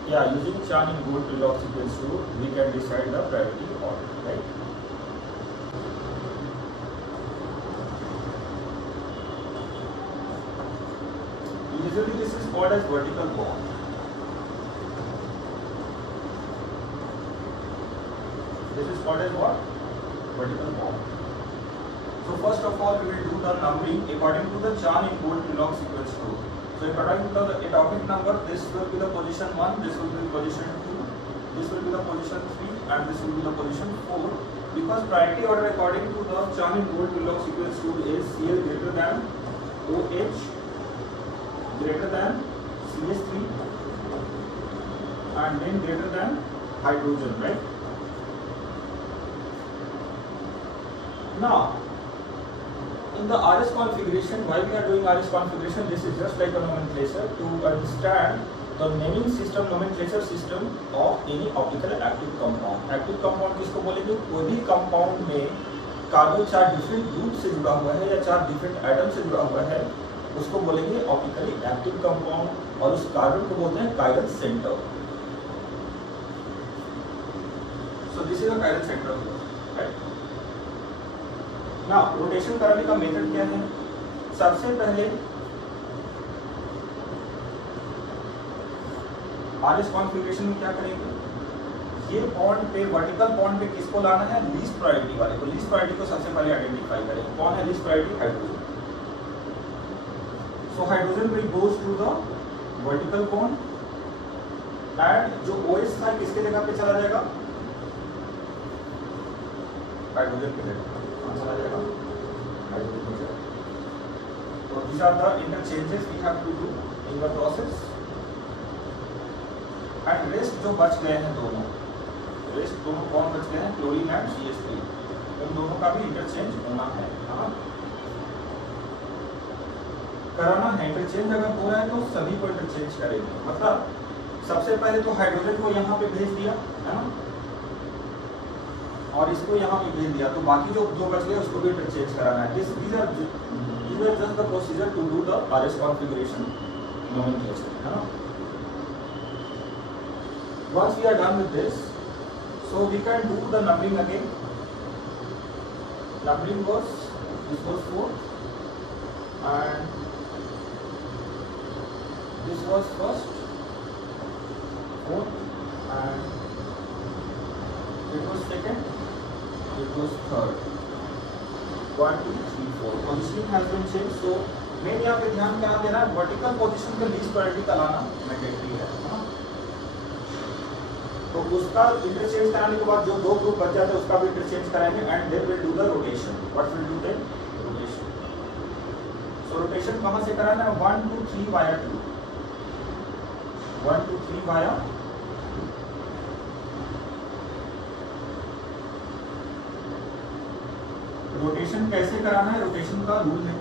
Yeah, using Chan in gold Trilog sequence rule, we can decide the priority order, right? Usually this is called as vertical bond. This is called as what? Vertical bond. So first of all, we will do the numbering according to the Chan in gold Trilog sequence rule. So according to the atomic number, this will be the position 1, this will be the position 2, this will be the position 3, and this will be the position 4. Because priority order according to the Chan in gold Trilog sequence rule is Cl greater than OH greater than CH3 and then greater than hydrogen, right? Now, in the RS configuration, why we are doing RS configuration, this is just like a nomenclature to understand the naming system, nomenclature system of any optical active compound. Active compound किसको बोलेंगे? कोई भी compound में carbon 4 different group से जुड़ा हुआ है या 4 डिफरेंट एटम से जुड़ा हुआ है, उसको बोलेंगे ऑप्टिकली एक्टिव कंपाउंड और उस कार्बन को बोलते हैं chiral centre. So this is a chiral centre, right? Now rotation कराने का मेथड क्या है? सबसे पहले आरएस कॉन्फ़िगरेशन में क्या करेंगे? ये बॉन्ड पे, वर्टिकल बॉन्ड पे किसको लाना है? लीस्ट प्रायोरिटी वाले को. लीस्ट प्रायोरिटी को सबसे पहले आइडेंटिफाई करेंगे. कौन है least priority? Hydrogen. So hydrogen will goes to the vertical bond and जो OH था किसके जगह पे चला जाएगा? हाइड्रोजन के जगह चला जाएगा. हाइड्रोजन के जगह. So these are the interchanges we have to do in the process. And rest जो बच गए हैं दोनों, rest दोनों कौन बच गए हैं? Chlorine and CH3. उन दोनों का भी इंटरचेंज होना है. हाँ, कराना है. इंटरचेंज अगर हो रहा है तो सभी को इंटरचेंज करेंगे. मतलब सबसे पहले तो हाइड्रोजन को यहाँ पे भेज दिया है ना, और इसको यहाँ पे भेज दिया, तो बाकी जो दो बच गए उसको भी इंटरचेंज कराना है. these are just the procedure to do the RS configuration nomenclature, है ना. Once we are done with this, so we can do the numbering again. Numbering was, this was 4 and this was first, fourth, and it was second, it was third. 1, 2, 3, 4. Positioning has been changed. So main यहाँ पे ध्यान क्या देना है? Vertical position का least priority का लाना mandatory है ना. तो उसका इंटरचेंज कराने के बाद जो दो ग्रुप बच जाते हैं उसका भी इंटरचेंज कराएंगे and then will do the rotation. What will do then? Rotation. So rotation कहाँ से कराना है? 1, 2, 3 वाया 2. 1, 2, 3 वाया. रोटेशन कैसे कराना है? रोटेशन का रूल है.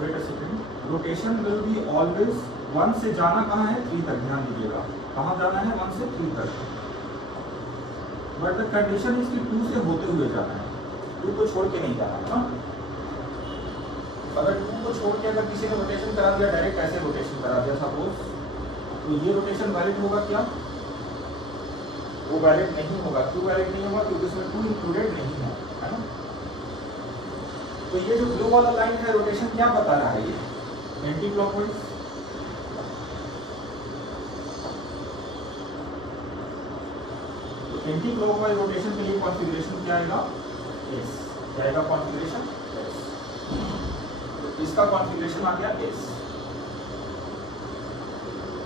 Wait a second. Rotation will be always 1 से जाना कहाँ है? 3 तक. ध्यान दीजिएगा कहाँ जाना है? 1 से 3 तक. बट द कंडीशन इज कि 2 से होते हुए जाना है. 2 को छोड़ के नहीं जाना है ना. अगर 2 को छोड़ के अगर किसी ने रोटेशन करा दिया, डायरेक्ट ऐसे रोटेशन करा दिया सपोज, तो ये रोटेशन वैलिड होगा क्या? वो वैलिड नहीं होगा. क्यों वैलिड नहीं होगा? क्योंकि इसमें 2 इंक्लूडेड नहीं है, है ना. तो ये जो ब्लू वाला लाइन है, रोटेशन क्या बता रहा है? ये एंटी क्लॉकवाइज. तो एंटी क्लॉकवाइज रोटेशन के लिए कॉन्फ़िगरेशन क्या आएगा? एस. क्या आएगा कॉन्फ़िगरेशन? एस. तो इसका कॉन्फ़िगरेशन आ गया एस.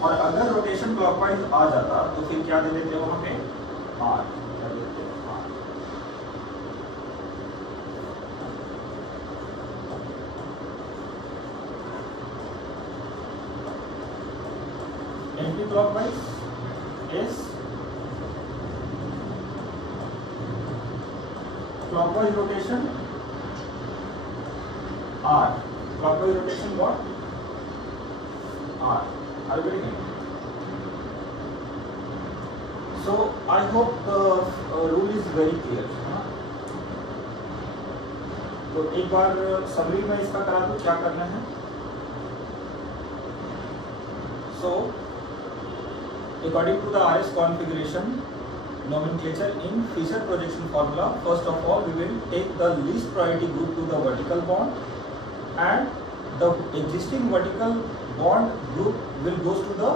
और अगर रोटेशन क्लॉकवाइज आ जाता तो फिर क्या दे देते वहां पे? आर. क्या देते हैं? R. Anticlockwise S. Clockwise rotation R. Clockwise rotation what? R. Are you getting it? So I hope the rule is very clear. तो एक बार समरी में इसका करा दूं क्या करना है। So according to the RS configuration nomenclature in feature projection formula, first of all we will take the least priority group to the vertical bond and the existing vertical bond group will goes to the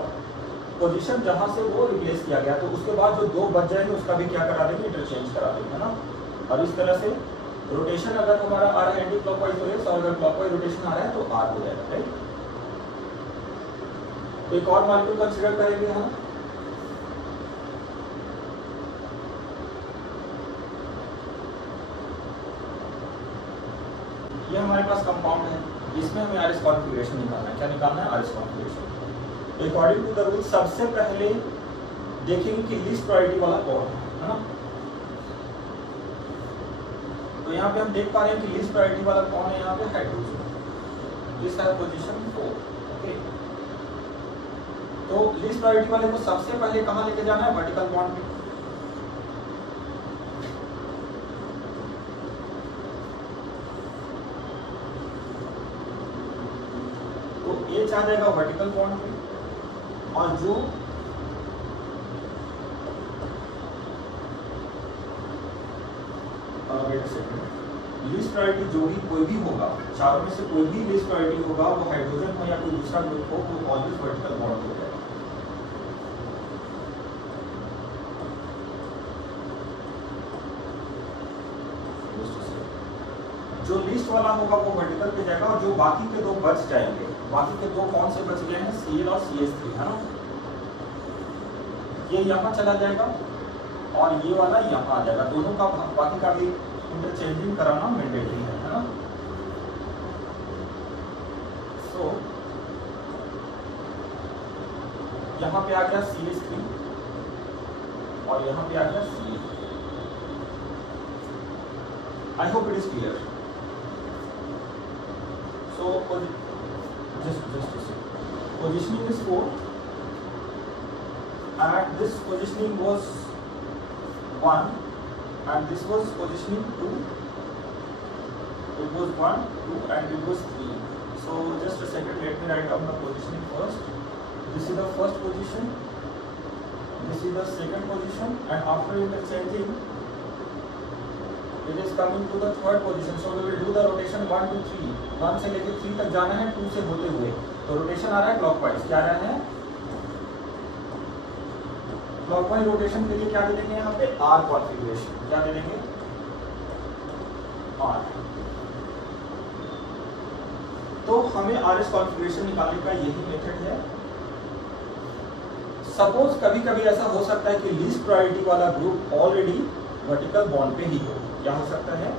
position जहाँ से वो replace किया गया। तो उसके बाद जो दो बच जाएंगे उसका भी क्या करा देंगे, इंटरचेंज करा देंगे ना। और इस तरह से रोटेशन अगर हमारा आ रहा है एंटी क्लॉकवाइज हो रहा है, अगर क्लॉकवाइज रोटेशन आ रहा है तो R हो जाएगा, राइट। तो एक और मॉलिक्यूल कंसीडर करेंगे हम। ये हमारे पास कंपाउंड है, इसमें हमें RS कॉन्फ़िगरेशन निकालना है। क्या निकालना है, RS configuration. According to the rule सबसे पहले देखेंगे कि लीस्ट प्रायोरिटी वाला कौन है ना। तो यहाँ पे हम देख पा रहे हैं कि लीस्ट प्रायोरिटी वाला कौन है, यहाँ पे हाइड्रोजन। दिस है पोजीशन 4, ओके। तो लीस्ट प्रायोरिटी वाले को सबसे पहले कहाँ लेके जाना है, वर्टिकल बॉन्ड पे। H आ जाएगा वर्टिकल बॉन्ड पे, और जो लीस्ट प्रायोरिटी जो भी कोई भी होगा, चारों में से कोई भी लीस्ट प्रायोरिटी होगा, वो हाइड्रोजन हो या कोई दूसरा ग्रुप हो, वो ऑलवेज वर्टिकल बॉन्ड हो जाएगा। जो लिस्ट वाला होगा वो वर्टिकल पे जाएगा, और जो बाकी के दो बच जाएंगे, बाकी के दो कौन से बच गए हैं, Cl और CH3 है ना, ये यहाँ चला जाएगा और ये वाला यहाँ आ जाएगा। दोनों का बाकी का भी इंटरचेंजिंग कराना मैंडेटरी है ना। सो यहाँ पे आ गया CH3 और यहाँ पे आ गया CH। I hope it is clear. So just a second. Positioning is 4, and this positioning was 1, and this was positioning 2. It was 1, 2, and it was 3. So just a second, let me write down the positioning first. This is the first position, this is the second position, and after interchanging it is coming to the third position. So we will do the rotation 1 to 3, 1 से लेके 3 तक जाना है, 2 से होते हुए। तो rotation आ रहा है क्लॉकवाइज। क्या आ रहा है, क्लॉकवाइज रोटेशन के लिए क्या दे देंगे यहाँ पे, R कॉन्फ़िगरेशन। क्या दे देंगे, R। तो हमें RS कॉन्फ़िगरेशन निकालने का यही मेथड है। सपोज कभी कभी ऐसा हो सकता है कि लीस्ट प्रायोरिटी वाला ग्रुप ऑलरेडी वर्टिकल बॉन्ड पे ही हो। क्या हो सकता है,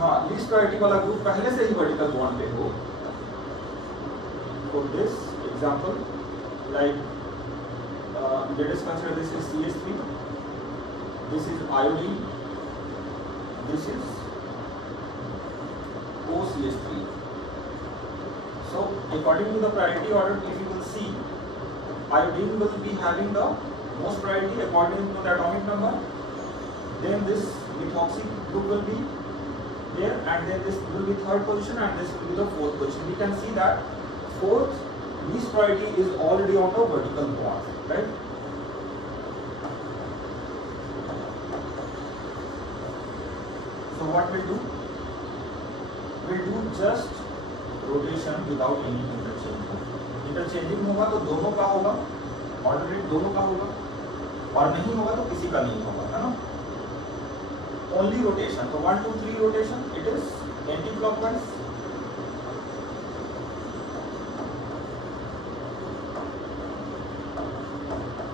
हाँ, लीस्ट प्रायोरिटी वाला ग्रुप पहले से ही वर्टिकल बॉन्ड पे हो। For this example, like let us consider this is CH3, this is iodine, this is OCH3. So according to the priority order, if you will see, iodine will be having the most priority according to the atomic number, then this methoxy group will be there, and then this will be third position, and this will be the fourth position. We can see that fourth least priority is already on the vertical bond, right? So what we'll do? We'll do just rotation without any interchanging. Interchanging होगा तो दोनों का होगा, alternate दोनों का होगा, और नहीं होगा तो किसी का नहीं होगा, है ना? Only rotation. So 1, 2, 3 rotation. It is anti-clockwise.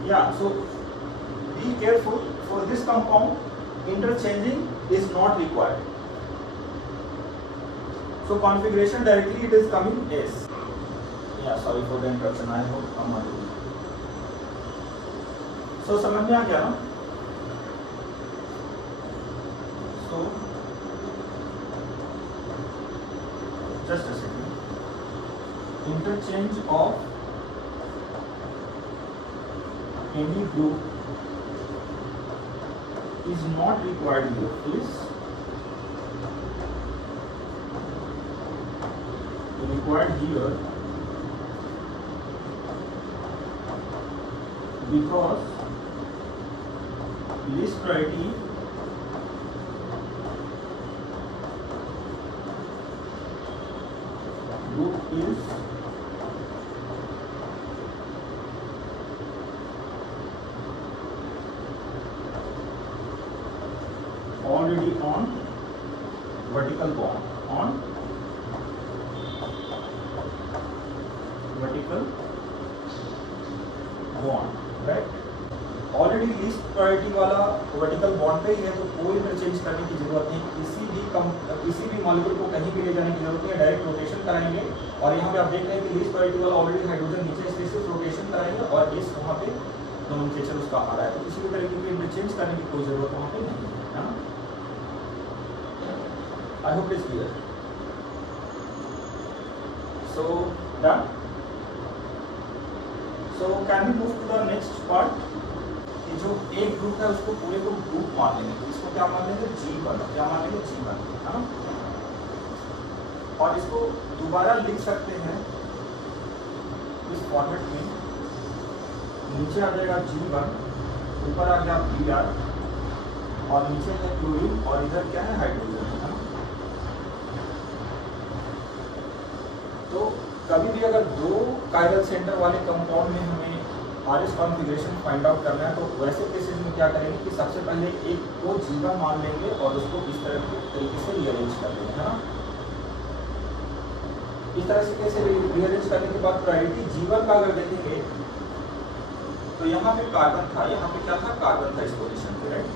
Yeah. So be careful. For this compound, interchanging is not required. So configuration directly it is coming S. Yeah. Sorry for the interruption. I hope I'm audible. So समझ में आ गया ना? So just a second. Interchange of any group is not required here is required here because list priority group is already on vertical bond, on vertical bond, right? Already list priority वाला vertical bond पे ही है, तो कोई interchange करने की जरूरत नहीं, किसी भी मॉलिक्यूल को कहीं भी ले जाने की जरूरत नहीं है, डायरेक्ट रोटेशन कराएंगे। और यहाँ पे आप देख रहे हैं कि लिस्ट प्रायोरिटी वाला ऑलरेडी हाइड्रोजन नीचे, इसलिए सिर्फ रोटेशन कराएंगे और इस वहाँ पे नोमेनक्लेचर उसका आ रहा है, तो किसी भी तरीके की इंटरचेंज करने की कोई जरूरत वहाँ पे नहीं है ना। I hope it's clear. So done. So can we move to the next part. जो एक ग्रुप है उसको पूरे को ग्रुप मान लेंगे, तो इसको क्या मान लेंगे, G1, क्या मान लेंगे, G1, है ना। और इसको दोबारा लिख सकते हैं इस फॉर्मेट में, नीचे आ जाएगा G1, ऊपर आ गया Br और नीचे है क्लोरीन और इधर क्या है, हाइड्रोजन, है ना। तो कभी भी अगर दो कायरल सेंटर वाले कंपाउंड में हमें आरएस कॉन्फ़िगरेशन फाइंड आउट करना है, तो वैसे केसेस में क्या करेंगे कि सबसे पहले एक को G1 मान लेंगे और उसको इस तरह के तरीके से रीअरेंज कर देंगे, है ना। इस तरह से कैसे रीअरेंज करने के बाद प्रायोरिटी G1 का अगर देखेंगे तो यहाँ पे कार्बन था, यहाँ पे क्या था, कार्बन था इस पोजीशन पे, राइट।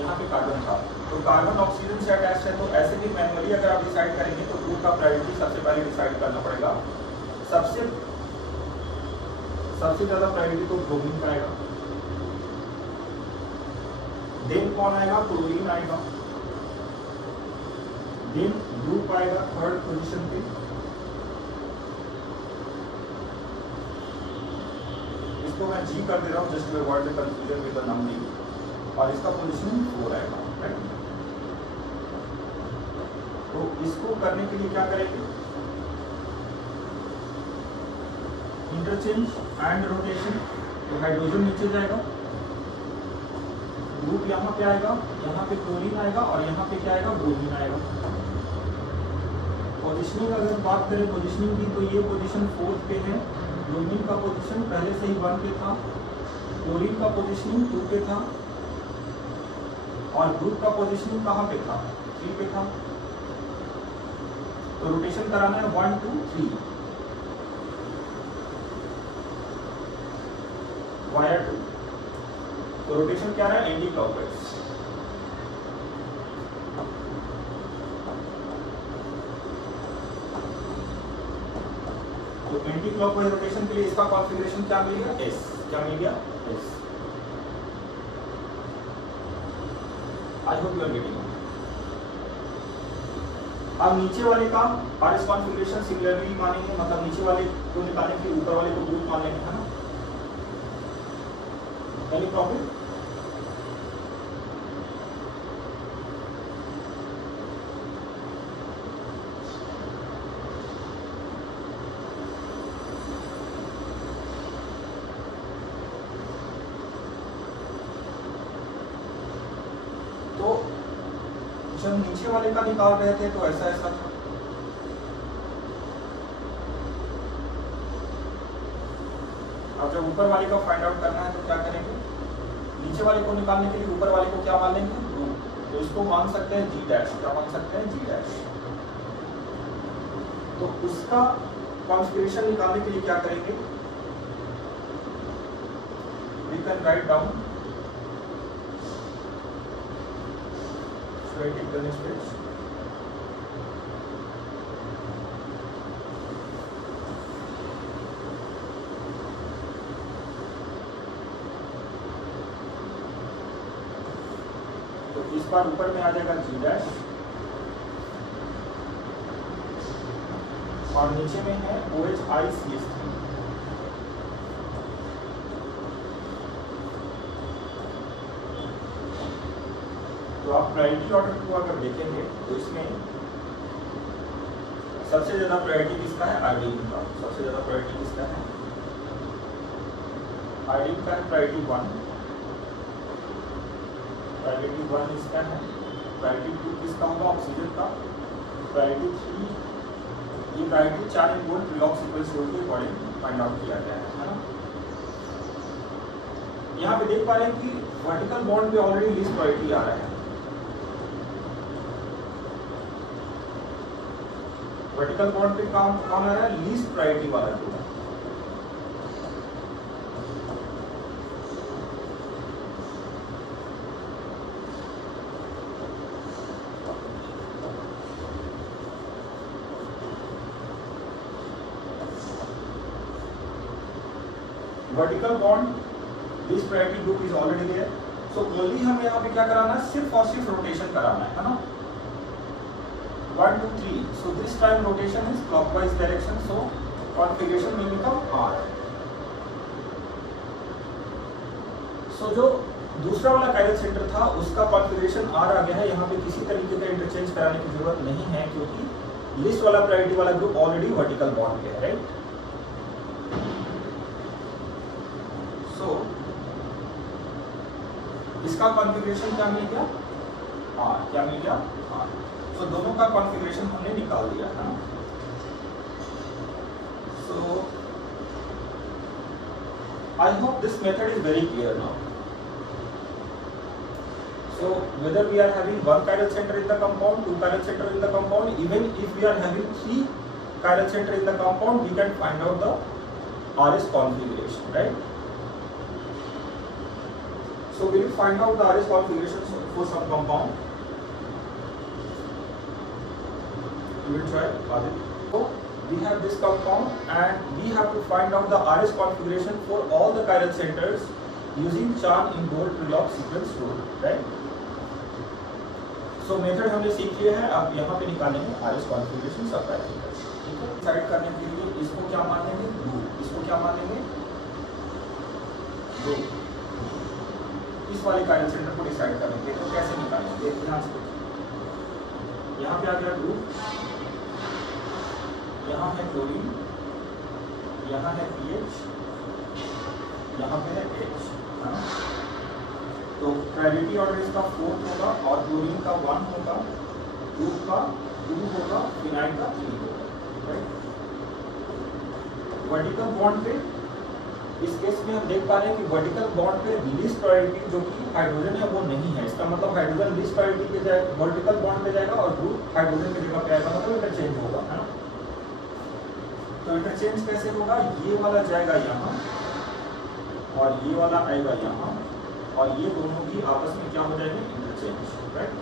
यहाँ पे कार्बन था, तो कार्बन ऑक्सीजन से अटैच है, तो ऐसे भी मैनुअली अगर आप डिसाइड करेंगे तो ग्रुप का प्रायोरिटी सबसे पहले डिसाइड करना पड़ेगा। सबसे ज्यादा प्रायोरिटी तो ब्रोमीन का आएगा, देन कौन आएगा, क्लोरीन आएगा, देन ग्रुप आएगा थर्ड पोजीशन पे, इसको मैं G कर दे रहा हूँ just to avoid the confusion with the numbering, और इसका पोजीशन 4 आएगा, राइट। तो इसको करने के लिए क्या करेंगे, इंटरचेंज एंड रोटेशन, तो हाइड्रोजन नीचे जाएगा, ग्रुप यहाँ पे आएगा, यहाँ पे क्लोरीन आएगा और यहाँ पे क्या आएगा, ब्रोमीन आएगा। पोजिशनिंग अगर बात करें पोजिशनिंग की, तो ये पोजीशन 4th पे है, ब्रोमीन का पोजीशन पहले से ही 1 पे था, क्लोरीन का पोजीशनिंग 2 पे था और ग्रुप का पोजीशनिंग कहाँ पे था, 3 पे था। तो रोटेशन कराना है 1 2 3 वायर 2, तो रोटेशन क्या है, एंटी क्लॉकवाइज। तो एंटी क्लॉकवाइज रोटेशन के लिए इसका कॉन्फ़िगरेशन क्या मिल गया, S, क्या मिल गया, S। I hope you are getting. अब नीचे वाले का आरएस कॉन्फ़िगरेशन सिमिलरली मानेंगे, मतलब नीचे वाले को निकालने के लिए ऊपर वाले को ग्रुप मान लेंगे, है ना। Any problem? तो जब नीचे वाले का निकाल रहे थे तो ऐसा था, अब जब ऊपर वाले का फाइंड आउट करना है तो क्या करेंगे, नीचे वाले को निकालने के लिए ऊपर वाले को क्या मान लेंगे, ग्रुप, तो इसको मान सकते हैं G डैश, क्या मान सकते हैं, G डैश। तो उसका कॉन्फ़िगरेशन निकालने के लिए क्या करेंगे, we can write down, should I take the next page? तो इस बार ऊपर में आ जाएगा G डैश और नीचे में है OHICH3। तो आप प्रायोरिटी ऑर्डर को अगर देखेंगे तो इसमें सबसे ज्यादा प्रायोरिटी किसका है? आयोडीन का। सबसे ज्यादा प्रायोरिटी किसका है? आयोडीन का है प्रायोरिटी 1, प्रायोरिटी 1 इसका है। प्रायोरिटी 2 किसका होगा? ऑक्सीजन का। प्रायोरिटी 3, ये priority 4 in bold log sequence rule के अकॉर्डिंग फाइंड आउट किया गया है ना। यहाँ पे देख पा रहे हैं कि वर्टिकल बॉन्ड पे ऑलरेडी लीस्ट प्रायोरिटी आ रहा है। वर्टिकल बॉन्ड पे कौन आ रहा है? लीस्ट प्रायोरिटी वाला group. Vertical bond least priority group is already there, so only हमें यहाँ पे क्या कराना है? सिर्फ और सिर्फ रोटेशन कराना है ना। 1 2 3, so this time rotation is clockwise direction, so configuration will become R. So जो दूसरा वाला कायरल सेंटर था उसका कॉन्फ़िगरेशन R आ गया है। यहाँ पे किसी तरीके का इंटरचेंज कराने की जरूरत नहीं है क्योंकि लिस्ट वाला प्रायोरिटी वाला ग्रुप ऑलरेडी वर्टिकल बॉन्ड पे है, राइट। सो इसका कॉन्फ़िगरेशन क्या मिल गया? R। क्या मिल गया? R। तो दोनों का कॉन्फ़िगरेशन हमने निकाल दिया है। So I hope this method is very clear now. So whether we are having one chiral center in the compound, two chiral center in the compound, even if we are having 3 chiral center in the compound, we can find out the RS configuration, right? So we will find out the RS configuration for some compound. We will try. So we have this compound and we have to find out the RS configuration for all the chiral centers using Chan-Ingold-Prelog sequence rule, right? So method हमने सीख लिया है। अब यहाँ पे निकालेंगे RS configuration सब parameter, ठीक है। डिसाइड करने के लिए इसको क्या मान लेंगे? रू। इसको क्या मान लेंगे? रू। इस वाले कायरल सेंटर को डिसाइड करेंगे तो कैसे निकालेंगे? ध्यान से देखिए, यहाँ पे आ गया रू, यहाँ है क्लोरीन, यहाँ है पीएच, यहाँ पे है एच, है ना। तो प्रायोरिटी ऑर्डर इसका 4 होगा और क्लोरीन का 1 होगा, ग्रुप का 2 होगा, फिनाइल का 3 होगा, राइट। वर्टिकल बॉन्ड पे इस केस में हम देख पा रहे हैं कि वर्टिकल बॉन्ड पे लीस्ट प्रायोरिटी जो कि हाइड्रोजन है वो नहीं है। इसका मतलब हाइड्रोजन लीस्ट प्रायोरिटी पे जाएगा, वर्टिकल बॉन्ड पे जाएगा और ग्रुप हाइड्रोजन की जगह पे आएगा, मतलब इंटरचेंज होगा, है ना। तो इंटरचेंज कैसे होगा? ये वाला जाएगा यहाँ और ये वाला आएगा यहाँ और ये दोनों भी आपस में क्या हो जाएंगे? Interchange, right.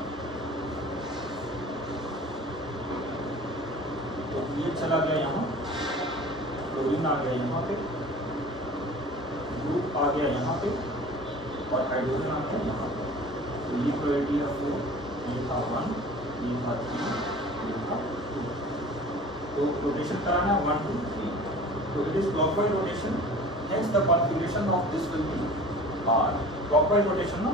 तो ये चला गया यहाँ, क्लोरीन आ गया यहाँ पे, ग्रुप आ गया यहाँ पे और हाइड्रोजन आ गया यहाँ पे। तो ये प्रायोरिटी है 4, ये था 1, ये था 3, ये था 2। तो रोटेशन कराना है 1 2 3। तो it is clockwise rotation, hence the configuration of this will be R। Clockwise rotation ना।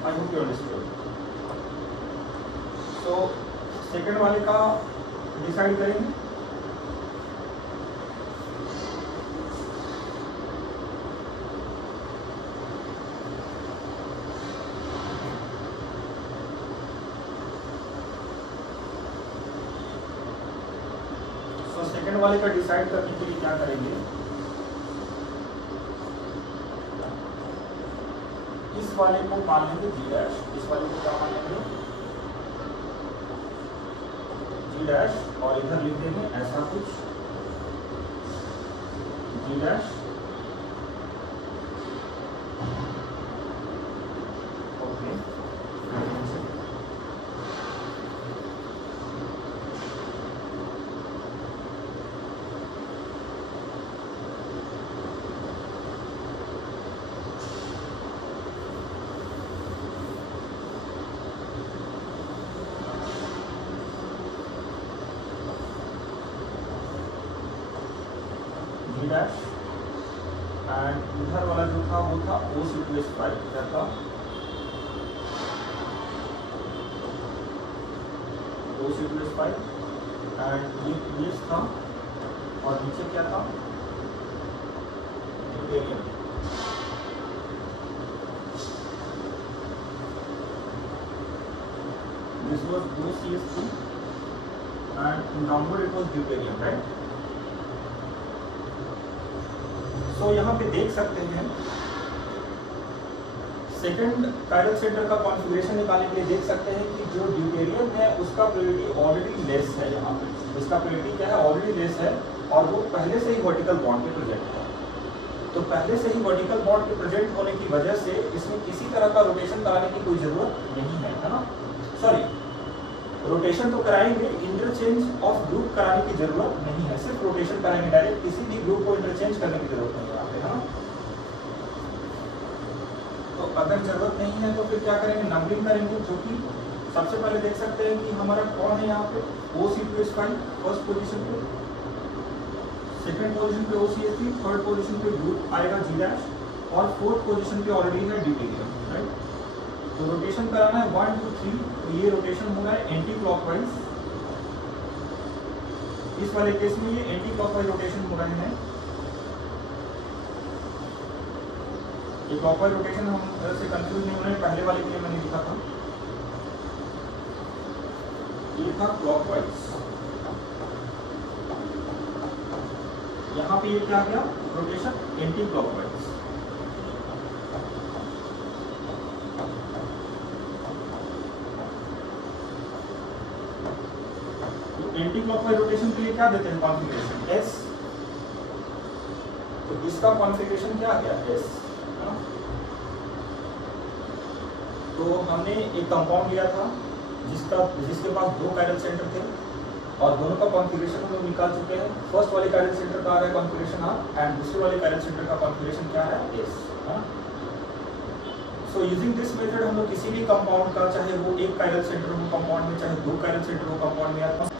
I hope you understood. So second वाले का डिसाइड करेंगे। तो सेकेंड वाले का डिसाइड करने के लिए क्या करेंगे? इस वाले को मान लेंगे G', इस वाले को क्या मान लेंगे? G' और इधर लिख देंगे ऐसा कुछ G', okay. G dash, and इधर वाला जो था वो था OC2H5, इधर था OC2H5, एंड ये OH था और नीचे क्या था, deuterium. This was OCH2 and downward it was deuterium, right? So यहाँ पे देख सकते हैं सेकंड कायरल सेंटर का कॉन्फ़िगरेशन निकालने के लिए देख सकते हैं कि जो ड्यूटेरियम है उसका प्योरिटी ऑलरेडी लेस है, यहाँ पे उसका प्योरिटी क्या है, ऑलरेडी लेस है, और वो पहले से ही वर्टिकल बॉन्ड पे प्रेजेंट है। तो पहले से ही वर्टिकल बॉन्ड पे प्रेजेंट होने की वजह से इसमें किसी तरह का रोटेशन कराने की कोई जरूरत नहीं है ना, सॉरी रोटेशन तो कराएंगे, इंटरचेंज ऑफ ग्रुप कराने की जरूरत नहीं है, सिर्फ रोटेशन कराएंगे, डायरेक्ट किसी भी ग्रुप को इंटरचेंज करने की जरूरत नहीं है यहाँ पे, है ना। तो अगर जरूरत नहीं है तो फिर क्या करेंगे, नंबरिंग करेंगे, जो कि सबसे पहले देख सकते हैं कि हमारा कौन है यहाँ पे OC2H5 फर्स्ट पोजीशन पे, सेकंड पोजीशन पे OCH3, थर्ड पोजीशन पे ग्रुप आएगा G डैश, और फोर्थ पोजीशन पे ऑलरेडी है ड्यूटेरियम, राइट। तो रोटेशन कराना है 1 2 3, तो ये रोटेशन हो रहा है एंटी क्लॉकवाइज, इस वाले केस में ये एंटी क्लॉकवाइज रोटेशन हो रहे हैं। ये क्लॉकवाइज रोटेशन हम से कंफ्यूज नहीं होने, पहले वाले के लिए मैंने लिखा था, ये था क्लॉकवाइज, यहाँ पे ये क्या आ गया, rotation anti clockwise. Anti clockwise rotation के लिए क्या देते हैं कॉन्फ़िगरेशन, S, तो इसका कॉन्फ़िगरेशन क्या आ गया, S। तो हमने एक कंपाउंड लिया था जिसके पास दो कायरल सेंटर थे, और दोनों का कॉन्फ़िगरेशन हम लोग निकाल चुके हैं। फर्स्ट वाले कायरल सेंटर का आ रहा है कॉन्फ़िगरेशन R, एंड दूसरे वाले कायरल सेंटर का कॉन्फ़िगरेशन क्या है, S। So using this method हम लोग किसी भी कंपाउंड का, चाहे वो एक कायरल सेंटर हो कंपाउंड में, चाहे दो कायरल सेंटर हो कंपाउंड में,